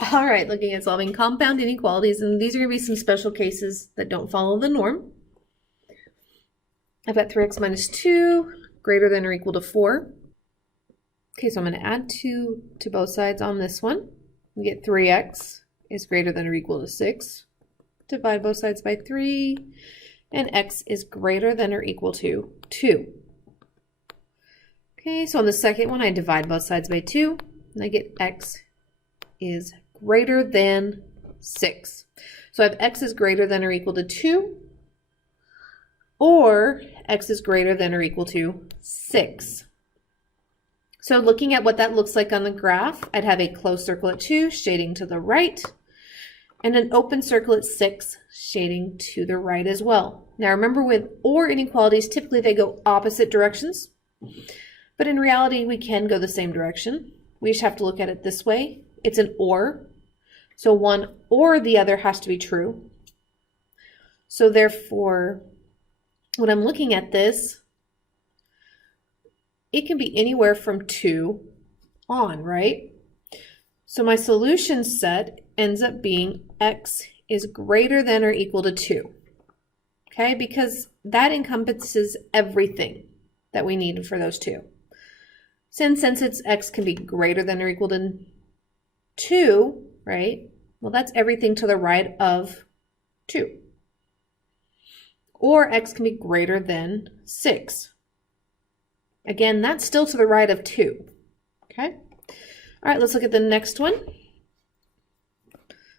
All right, looking at solving compound inequalities, and these are going to be some special cases that don't follow the norm. I've got 3x minus 2 greater than or equal to 4. Okay, so I'm going to add 2 to both sides on this one. We get 3x is greater than or equal to 6. Divide both sides by 3, and x is greater than or equal to 2. Okay, so on the second one, I divide both sides by 2, and I get x is greater than 6. So I have x is greater than or equal to 2, or x is greater than or equal to 6. So looking at what that looks like on the graph, I'd have a closed circle at 2 shading to the right, and an open circle at 6 shading to the right as well. Now remember, with or inequalities, typically they go opposite directions, but in reality we can go the same direction. We just have to look at it this way. It's an or, so one or the other has to be true. So therefore, when I'm looking at this, it can be anywhere from 2 on, right? So my solution set ends up being x is greater than or equal to 2. Okay, because that encompasses everything that we need for those two. Since it's x can be greater than or equal to 2, right? Well, that's everything to the right of 2. Or x can be greater than 6. Again, that's still to the right of 2. Okay? All right, let's look at the next one.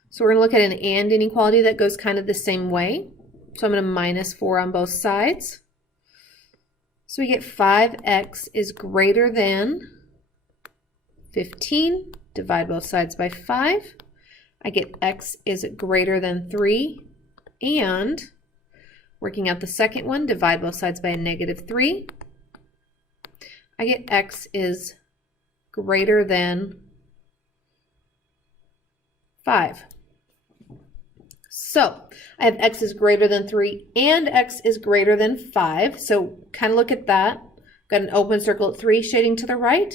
So we're going to look at an and inequality that goes kind of the same way. So I'm going to minus 4 on both sides. So we get 5x is greater than 15. Divide both sides by 5. I get x is greater than 3. And working out the second one, divide both sides by a negative 3. I get x is greater than 5. So I have x is greater than 3 and x is greater than 5. So kind of look at that. Got an open circle at 3 shading to the right.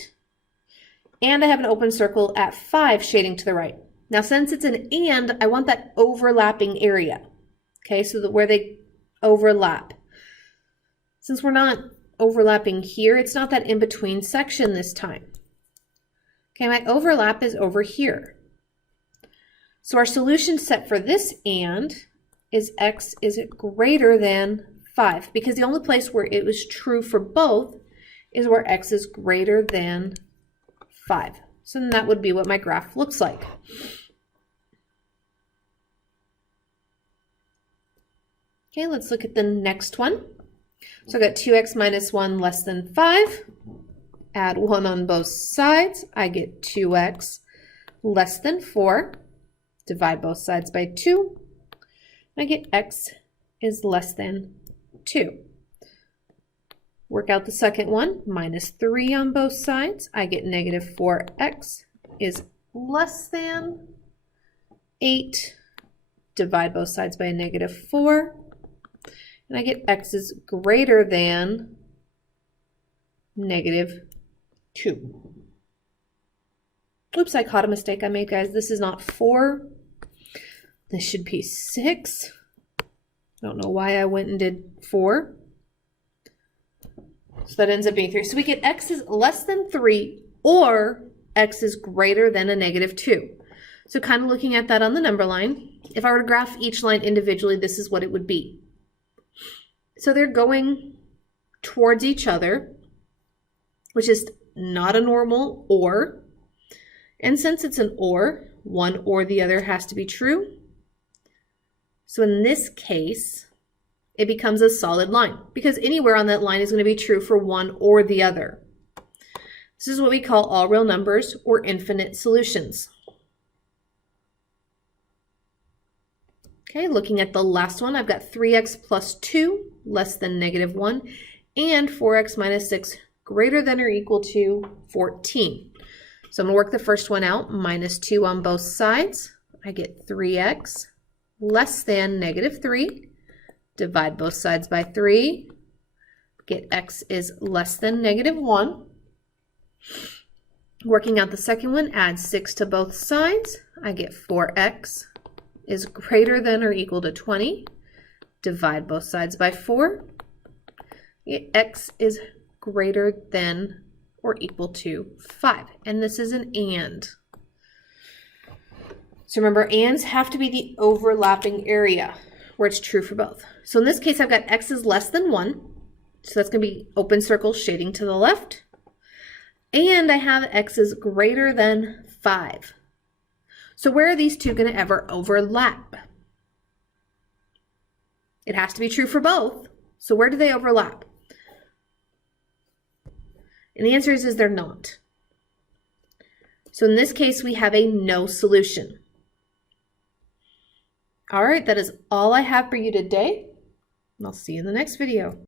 And I have an open circle at 5 shading to the right. Now since it's an and, I want that overlapping area. Okay, so that where they overlap. Since we're not overlapping here, it's not that in-between section this time. Okay, my overlap is over here. So our solution set for this and is x is greater than 5, because the only place where it was true for both is where x is greater than 5. So then that would be what my graph looks like. Okay, let's look at the next one. So I got 2x minus 1 less than 5. Add 1 on both sides. I get 2x less than 4. Divide both sides by 2. I get x is less than 2. Work out the second one. Minus 3 on both sides. I get negative 4x is less than 8. Divide both sides by a negative 4. And I get x is greater than negative 2. Oops, I caught a mistake I made, guys. This is not 4. This should be 6. I don't know why I went and did 4. So that ends up being 3. So we get x is less than 3 or x is greater than a negative 2. So kind of looking at that on the number line, if I were to graph each line individually, this is what it would be. So they're going towards each other, which is not a normal or. And since it's an or, one or the other has to be true. So in this case, it becomes a solid line because anywhere on that line is going to be true for one or the other. This is what we call all real numbers or infinite solutions. Okay, looking at the last one, I've got 3x plus 2 less than negative 1 and 4x minus 6 greater than or equal to 14. So I'm going to work the first one out, minus 2 on both sides. I get 3x less than negative 3. Divide both sides by 3. Get x is less than negative 1. Working out the second one, add 6 to both sides. I get 4x is greater than or equal to 20. Divide both sides by 4. X is greater than or equal to 5. And this is an and. So remember, ands have to be the overlapping area where it's true for both. So in this case, I've got x is less than 1. So that's going to be open circle shading to the left. And I have x is greater than 5. So where are these two going to ever overlap? It has to be true for both. So where do they overlap? And the answer is they're not. So in this case, we have a no solution. All right, that is all I have for you today. I'll see you in the next video.